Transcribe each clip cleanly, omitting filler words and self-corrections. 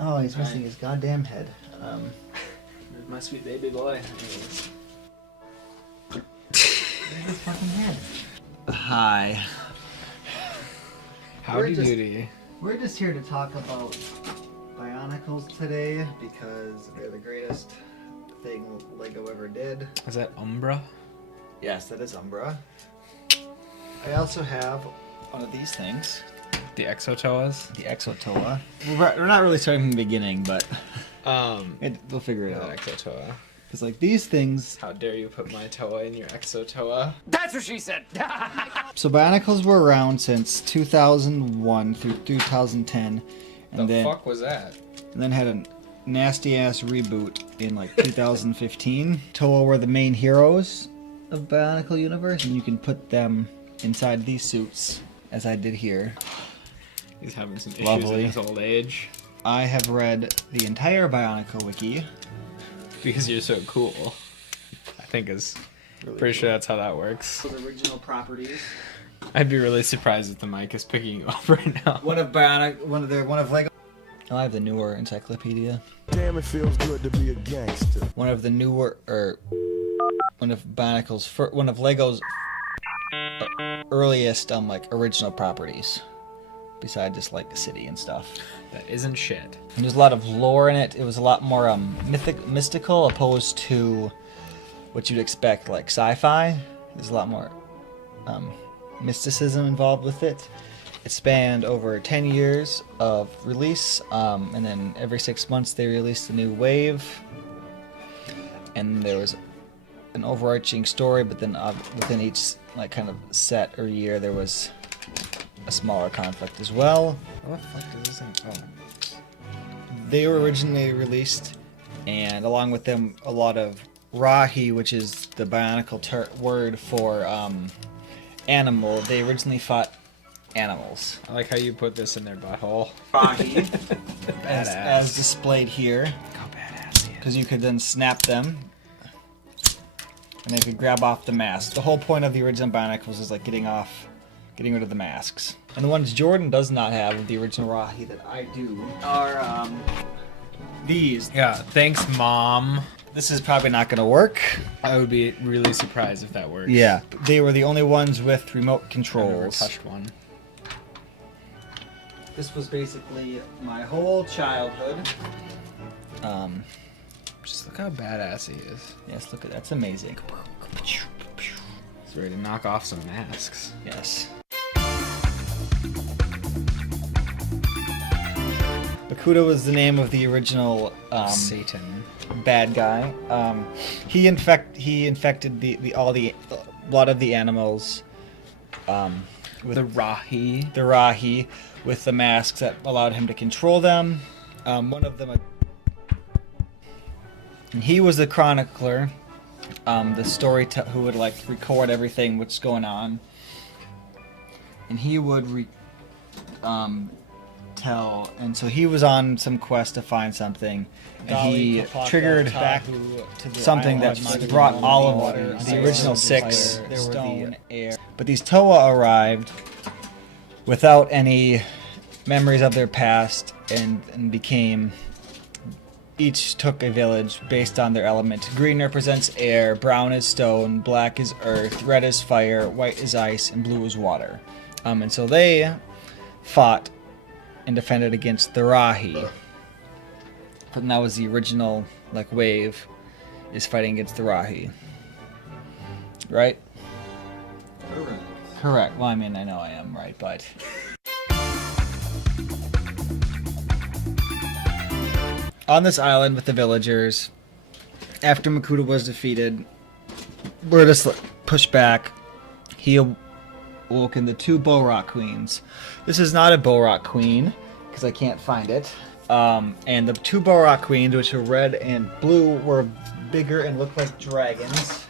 Oh, he's missing his goddamn head. There's my sweet baby boy. Anyways. Where's his fucking head? Hi. Howdy doody. We're just here to talk about Bionicles today because they're the greatest thing Lego ever did. Is that Umbra? Yes, that is Umbra. I also have one of these things. The Exotoas? The Exotoa. We're not really starting from the beginning, but we'll figure it out. Exotoa. Because like these things... How dare you put my Toa in your Exotoa? That's what she said! So Bionicles were around since 2001 through 2010. And The fuck was that? And then had a nasty ass reboot in like 2015. Toa were the main heroes of Bionicle universe, and you can put them inside these suits, as I did here. He's having some issues Lovely. in his old age. I have read the entire Bionicle wiki. Because you're so cool. I think is Really pretty cool. sure that's how that works. The original properties. I'd be really surprised if the mic is picking you up right now. One of Lego. Oh, I have the newer encyclopedia. Damn, it feels good to be a gangster. One of Lego's earliest like original properties, besides just like the city and stuff. That isn't shit. And there's a lot of lore in it. It was a lot more mystical opposed to what you'd expect, like sci-fi. There's a lot more mysticism involved with it. It spanned over 10 years of release, and then every 6 months they released a new wave. And there was an overarching story, but then within each like kind of set or year there was a smaller conflict as well. What the fuck does this thing? Oh. They were originally released, and along with them, a lot of Rahi, which is the Bionicle word for animal. They originally fought animals. I like how you put this in their butthole. Rahi, Badass. as displayed here, Look how badass he is. because you could then snap them, and they could grab off the mask. The whole point of the original Bionicles is like getting rid of the masks. And the ones Jordan does not have of the original Rahi that I do are these. Yeah, thanks, Mom. This is probably not going to work. I would be really surprised if that works. Yeah, they were the only ones with remote I've never controls. touched one. This was basically my whole childhood. Just look how badass he is. Yes, look at that's amazing. He's ready to knock off some masks. Yes. Bakuda was the name of the original Satan. bad guy. He infected a lot of the animals. With The Rahi. the Rahi with the masks that allowed him to control them. One of them, and he was the chronicler, the who would like record everything what's going on, and he would tell. And so he was on some quest to find something, and he triggered back something that brought all of the original 6 stone, air. But these Toa arrived without any memories of their past and became... Each took a village based on their element. Green represents air, brown is stone, black is earth, red is fire, white is ice, and blue is water. And so they fought and defended against the Rahi. And that was the original wave, is fighting against the Rahi. Right? Correct. Well, I mean, I know I am right, but... On this island with the villagers, after Makuta was defeated, we're just pushed back. He awoke in the 2 Borak Queens. This is not a Borak Queen, because I can't find it. And the 2 Borak Queens, which are red and blue, were bigger and looked like dragons.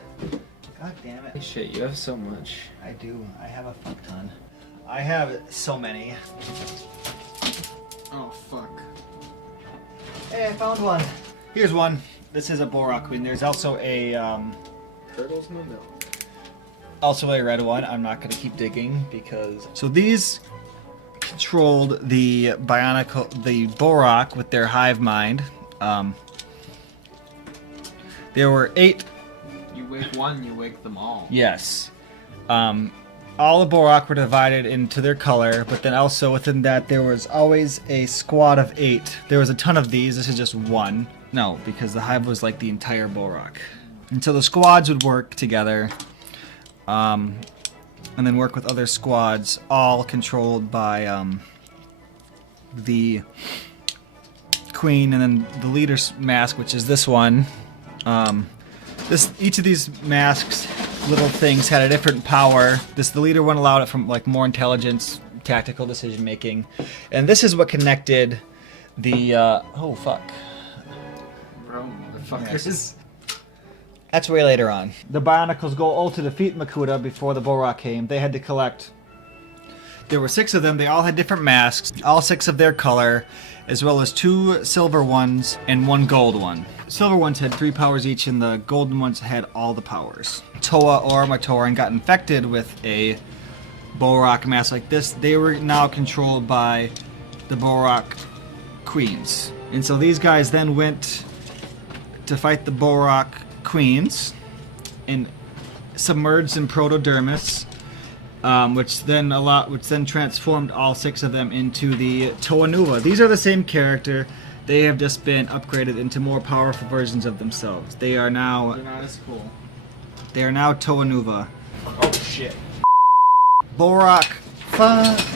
God damn it. Shit, you have so much. I do. I have a fuck ton. I have so many. Oh, fuck. Hey, I found one. Here's one. This is a Borak Queen. There's also a, Turtles in the milk. also a red one. I'm not going to keep digging because... So these controlled the Bionicle, the Borak with their hive mind. There were 8. You wake one, you wake them all. Yes. All the Borak were divided into their color, but then also within that there was always a squad of 8. There was a ton of these. This is just one. No, because the hive was like the entire Borak. And so the squads would work together, and then work with other squads, all controlled by the queen, and then the leader's mask, which is this one. Each of these masks, little things, had a different power. The leader one allowed it from like more intelligence, tactical decision making, and this is what connected the oh fuck, Bro, motherfuckers. That's way later on. The Bionicle's goal to defeat Makuta before the Borak came. They had to collect. There were 6 of them. They all had different masks, all 6 of their color, as well as 2 silver ones and 1 gold one. Silver ones had 3 powers each, and the golden ones had all the powers. Toa or Matoran got infected with a Borak mask like this. They were now controlled by the Borak queens. And so these guys then went to fight the Borak queens and submerged in Protodermis, which then transformed all 6 of them into the Toa Nuva. These are the same character. They have just been upgraded into more powerful versions of themselves. They are now. They're not as cool. They are now Toa Nuva. Oh shit. Borak.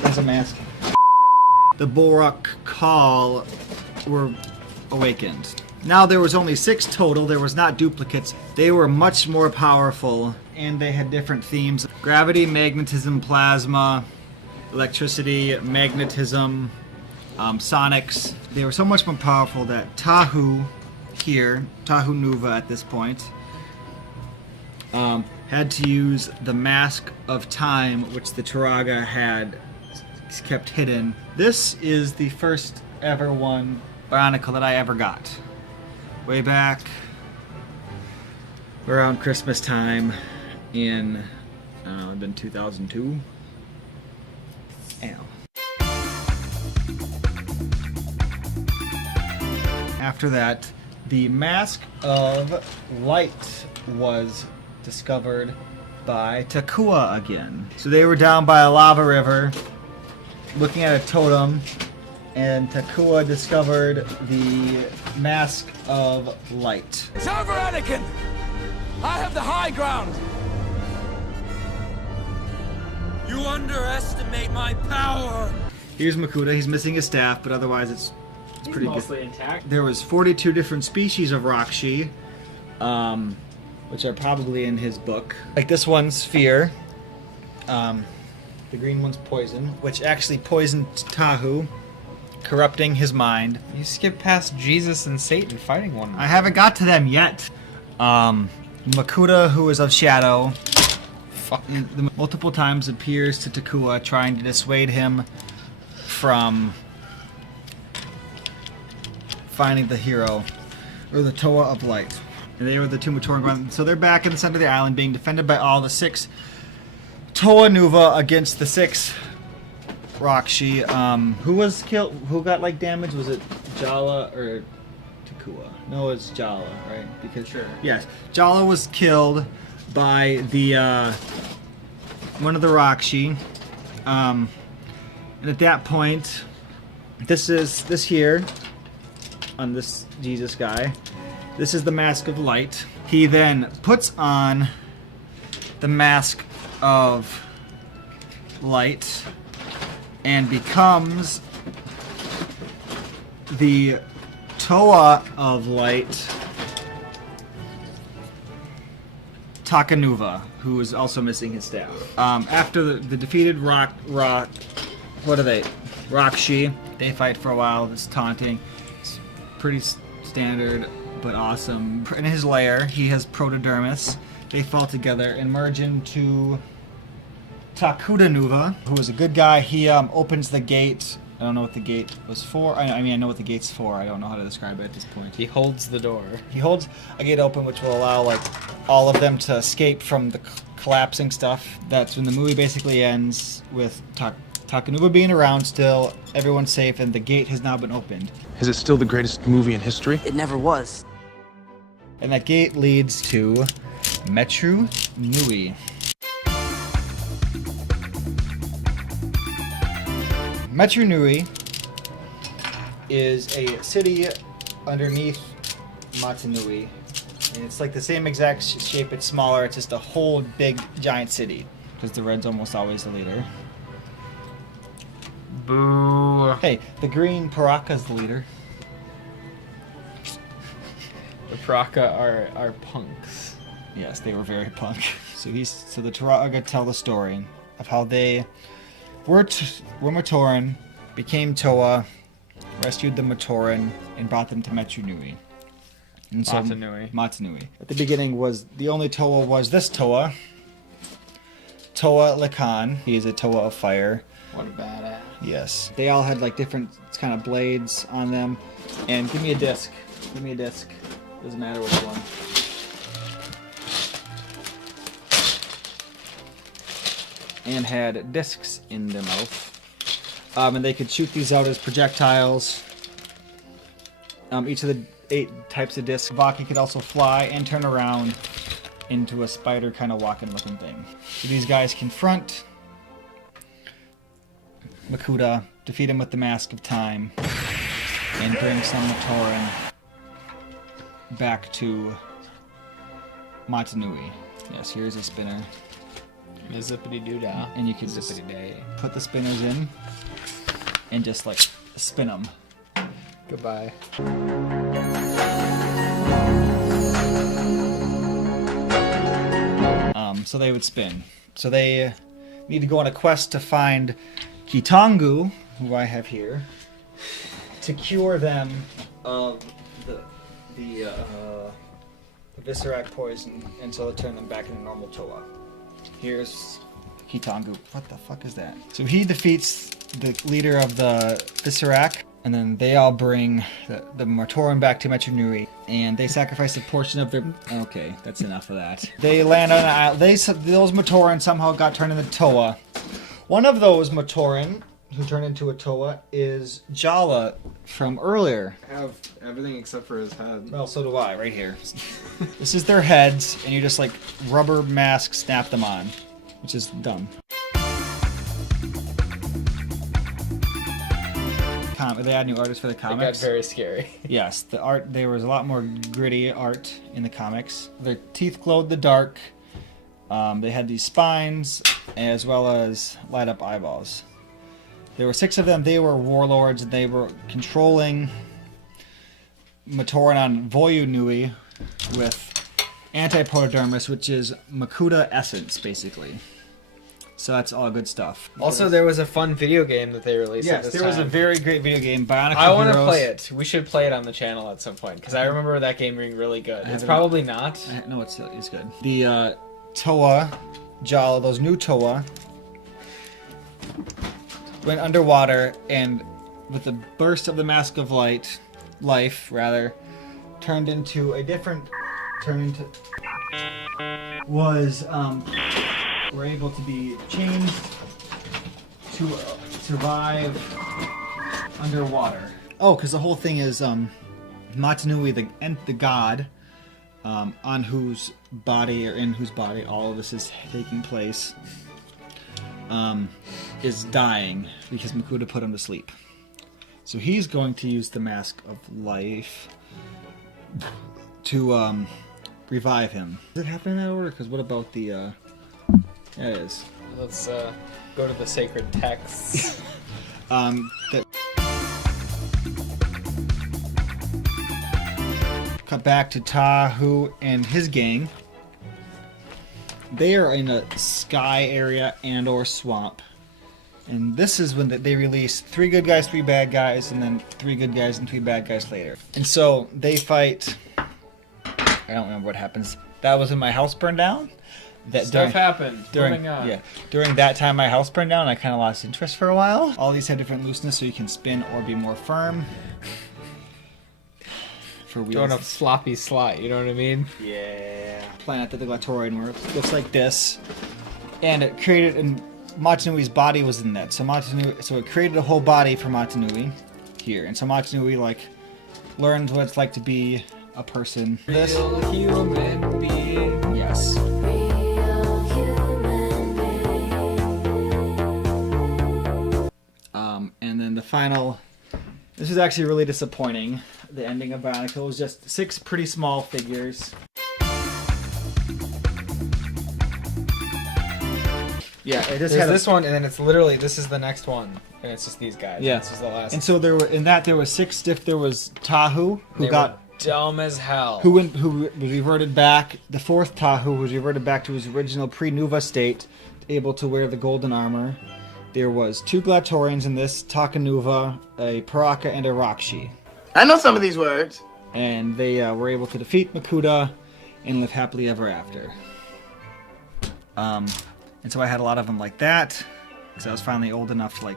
That's a mask. The Borak Call were awakened. Now there was only 6 total. There was not duplicates. They were much more powerful, and they had different themes: gravity, magnetism, plasma, electricity, magnetism, sonics. They were so much more powerful that Toa Nuva at this point, had to use the Mask of Time, which the Turaga had kept hidden. This is the first ever Bionicle that I ever got. Way back around Christmas time in, I don't know, it'd been 2002. Ow. After that, the Mask of Light was discovered by Takua again. So they were down by a lava river looking at a totem, and Takua discovered the Mask of Light. It's over, Anakin! I have the high ground! You underestimate my power! Here's Makuta. He's missing his staff, but otherwise it's pretty mostly good. intact. There was 42 different species of Rakshi, which are probably in his book. Like this one's Fear. The green one's Poison, which actually poisoned Tahu, corrupting his mind. You skip past Jesus and Satan fighting one another. I haven't got to them yet. Makuta, who is of Shadow, multiple times appears to Takua, trying to dissuade him from finding the hero, or the Toa of Light. And they were the 2 Matoran. So they're back in the center of the island, being defended by all the 6 Toa Nuva against the 6 Rakshi. Who was killed? Who got like damage? Was it Jala or Takua? No, it's Jala, right? Because sure. Yes, Jala was killed by the one of the Rakshi. And at that point, this here on this Jesus guy. This is the Mask of Light. He then puts on the Mask of Light and becomes the Toa of Light, Toa Nuva, who is also missing his staff. After the defeated Rakshi, they fight for a while. This taunting. It's pretty standard, but awesome. In his lair, he has Protodermis. They fall together and merge into Toa Nuva, who is a good guy. He opens the gate. I don't know what the gate was for. I know what the gate's for. I don't know how to describe it at this point. He holds the door. He holds a gate open, which will allow like all of them to escape from the collapsing stuff. That's when the movie basically ends with Toa Toa Nuva being around still, everyone's safe, and the gate has now been opened. Is it still the greatest movie in history? It never was. And that gate leads to Metru Nui. Metru Nui is a city underneath Matanui. And it's like the same exact shape, it's smaller, it's just a whole big giant city. Because the red's almost always the leader. Boo. Hey, the green Paraka's the leader. The Turaga are punks. Yes, they were very punk. So the Turaga tell the story of how they were Matoran, became Toa, rescued the Matoran, and brought them to Metru Nui. And so Matanui. At the beginning was the only Toa was this Toa. Toa Lakan. He is a Toa of fire. What a badass. Yes. They all had like different kind of blades on them. And give me a disc. Give me a disc. Doesn't matter which one. And had discs in their mouth. And they could shoot these out as projectiles. Each of the 8 types of discs. Vaki could also fly and turn around into a spider kind of walking looking thing. So these guys confront Makuta, defeat him with the Mask of Time, and bring some Matoran back to Matanui. Yes, here's a spinner. A zippity doo dah. And you can just put the spinners in and just like spin them. Goodbye. So they would spin. So they need to go on a quest to find Kitangu, who I have here, to cure them of the Viscerac poison, and so they'll turn them back into normal Toa. Here's Kitangu. What the fuck is that? So he defeats the leader of the Viscerac, and then they all bring the Matoran back to Metru Nui, and they sacrifice a portion of their... Okay, that's enough of that. They land on an island. Those Matoran somehow got turned into Toa. One of those Matoran who turned into a Toa is Jala from earlier. I have everything except for his head. Well, so do I, right here. This is their heads, and you just like rubber mask snap them on, which is dumb. They add new artists for the comics. It got very scary. Yes, the art, there was a lot more gritty art in the comics. Their teeth glowed in the dark. They had these spines, as well as light up eyeballs. There were 6 of them. They were warlords, and they were controlling Matoran on Voyu Nui with anti-potodermis, which is Makuta essence, basically. So that's all good stuff. Also, there was a fun video game that they released at this time. Yes, there was a very great video game, Bionicle I want to Heroes. play it. We should play it on the channel at some point, because I remember that game being really good. It's probably not. No, it's good. The Toa, Jala, those new Toa, went underwater, and with the burst of the Mask of Life, turned into a different... were able to be changed to survive underwater. Oh, because the whole thing is Matanui, the god, on whose body or in whose body all of this is taking place, is dying because Makuta put him to sleep. So he's going to use the Mask of Life to revive him. Does it happen in that order? Because what about the... Yeah, it is. Let's go to the sacred texts. Cut back to Tahu and his gang. They are in a sky area and or swamp. And this is when they release 3 good guys, 3 bad guys, and then 3 good guys and 3 bad guys later. And so they fight... I don't remember what happens. That was when my house burned down. Stuff happened. During that time my house burned down, I kind of lost interest for a while. All these have different looseness, so you can spin or be more firm. For wheels. Don't have floppy slot, you know what I mean? Yeah. Planet that the Glatorian works looks like this, and it created Matanui's body was in that. So it created a whole body for Matanui here, and so Matanui like learned what it's like to be a person. This human being. yes. And then the final. This is actually really disappointing. The ending of Bionicle was just 6 pretty small figures. Yeah, it just There's had this one, and then it's literally this is the next one, and it's just these guys. Yeah, this is the last. And so there was 6 diff. There was Tahu who They got were dumb as hell. who was reverted back. The 4th Tahu was reverted back to his original pre-Nuva state, able to wear the golden armor. There was 2 Glatorians in this, Toa Nuva, a Paraka, and a Rakshi. I know some of these words. And they were able to defeat Makuta and live happily ever after. And so I had a lot of them like that, because I was finally old enough to like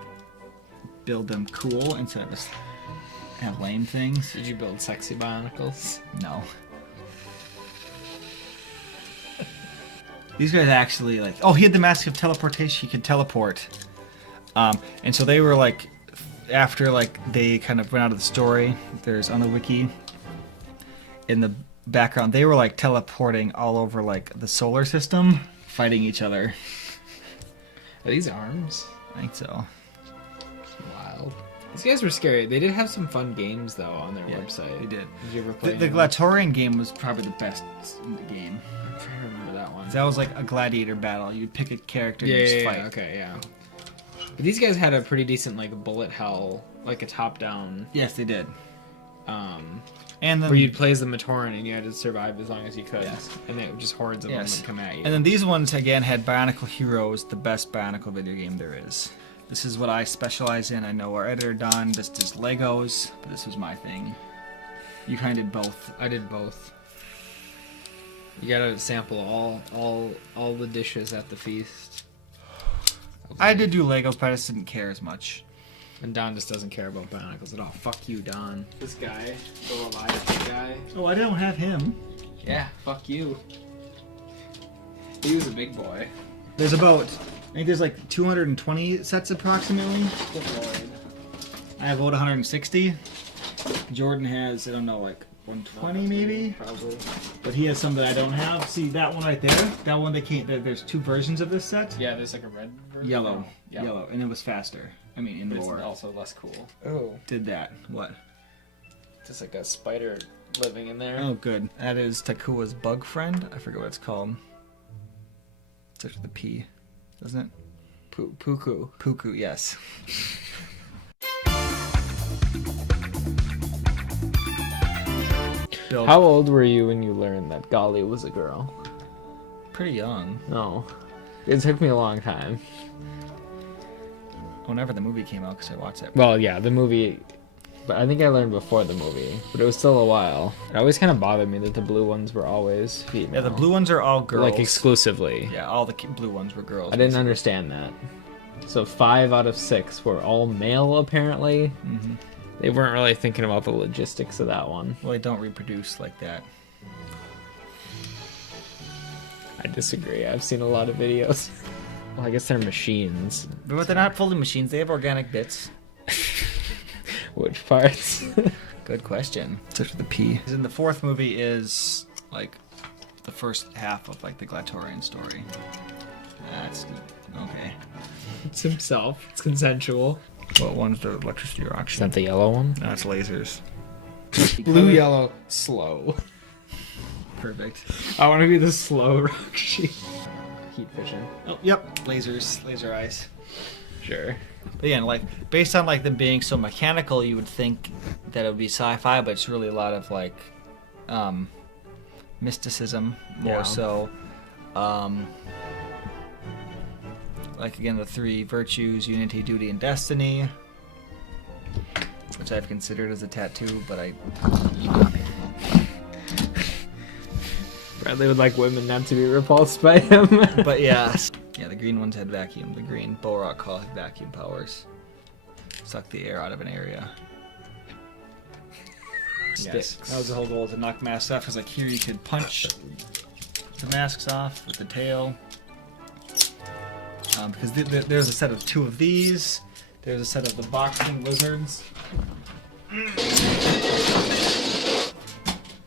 build them cool instead of just have lame things. Did you build sexy Bionicles? No. These guys actually like. Oh, he had the mask of teleportation. He could teleport. And so they were like, after like they kind of went out of the story. There's on the wiki. In the background, they were like teleporting all over like the solar system, fighting each other. Are these arms? I think so. Wild. These guys were scary. They did have some fun games though on their website. They did. Did you ever play? The Glatorian game was probably the best in the game. I'm trying to remember that one. That was like a gladiator battle. You'd pick a character and just fight. Okay, yeah. But these guys had a pretty decent like bullet hell, like a top-down. Yes, they did. And then, where you'd play as the Matoran and you had to survive as long as you could. Yes. And it just hordes of them would come at you. And then these ones again had Bionicle Heroes, the best Bionicle video game there is. This is what I specialize in. I know our editor Don just does Legos, but this was my thing. You kind of did both. I did both. You gotta sample all the dishes at the feast. Okay. I did do Legos, but I just didn't care as much. And Don just doesn't care about Bionicles at all. Fuck you, Don. This guy, the Leviathan guy. Oh, I don't have him. Yeah, fuck you. He was a big boy. There's about, I think there's like 220 sets approximately. Good lord. I have about 160. Jordan has, I don't know, like 120 maybe? Probably. But he has some that I don't have. See, that one right there? That one they can't, there's 2 versions of this set. Yeah, there's like a red version. Yellow. Yeah. Yellow. And it was faster. I mean, in But lore. it's also less cool. Oh. Did that. What? Just like a spider living in there. Oh, good. That is Takua's bug friend. I forget what it's called. It starts with a P, doesn't it? Puku. Puku, yes. How old were you when you learned that Golly was a girl? Pretty young. No. It took me a long time. Whenever the movie came out, because I watched it. Well, yeah, the movie... But I think I learned before the movie. But it was still a while. It always kind of bothered me that the blue ones were always female. Yeah, the blue ones are all girls. Like, exclusively. Yeah, all the blue ones were girls. I didn't understand that. So 5 out of 6 were all male, apparently. Mm-hmm. They weren't really thinking about the logistics of that one. Well, they don't reproduce like that. I disagree. I've seen a lot of videos. Well, I guess they're machines. But they're not fully machines. They have organic bits. Which parts? Good question. Starts with a P. In the 4th movie is like the first half of like the Glatorian story. That's okay. It's himself. It's consensual. What one's the electricity or Is that the yellow one? No, it's lasers. Blue, yellow, slow. Perfect. I want to be the slow Roxy. Heat vision. Oh, yep. Lasers. Laser eyes. Sure. But again, like, based on like them being so mechanical, you would think that it would be sci-fi, but it's really a lot of like mysticism more so. Like again, the 3 virtues: unity, duty, and destiny, which I've considered as a tattoo, but I. Bradley would like women not to be repulsed by him. But yeah. Yeah, the green ones had vacuum. The green Borak Call had vacuum powers. Suck the air out of an area. Yes, that was the whole goal, to knock masks off, because like here you could punch the masks off with the tail. because there's a set of 2 of these. There's a set of the boxing lizards.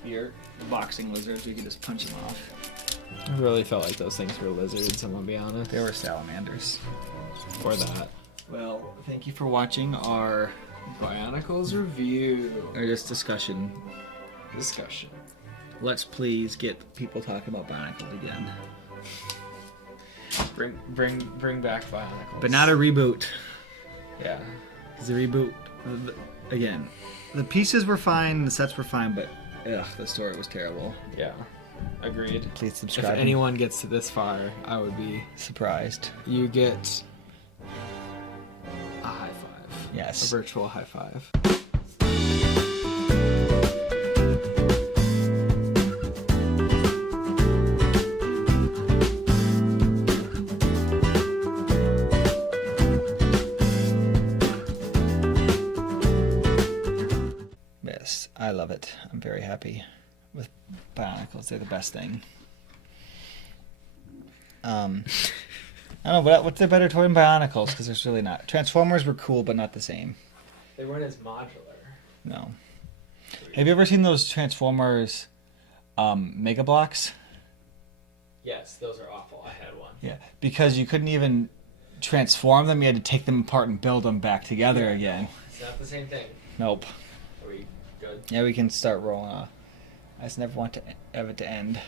Here, boxing lizards. We can just punch them off. I really felt like those things were lizards, I'm gonna be honest. They were salamanders. Or that. Well, thank you for watching our Bionicles review. or just discussion. Let's please get people talking about Bionicles again. Bring back Bionicles. But not a reboot. Yeah. Because the reboot, again, the pieces were fine, the sets were fine, but the story was terrible. Yeah. Agreed. Please If subscribe. anyone gets to this far, I would be Surprised. You get a high five. Yes. A virtual high five. Yes, I love it. I'm very happy with Bionicles. They're the best thing. I don't know, what's the better toy than Bionicles? Because there's really not. Transformers were cool, but not the same. They weren't as modular. No. Have you ever seen those Transformers Mega Blocks? Yes, those are awful. I had one. Yeah, because you couldn't even transform them. You had to take them apart and build them back together again. It's not the same thing. Nope. Are we good? Yeah, we can start rolling off. I just never want to have it to end.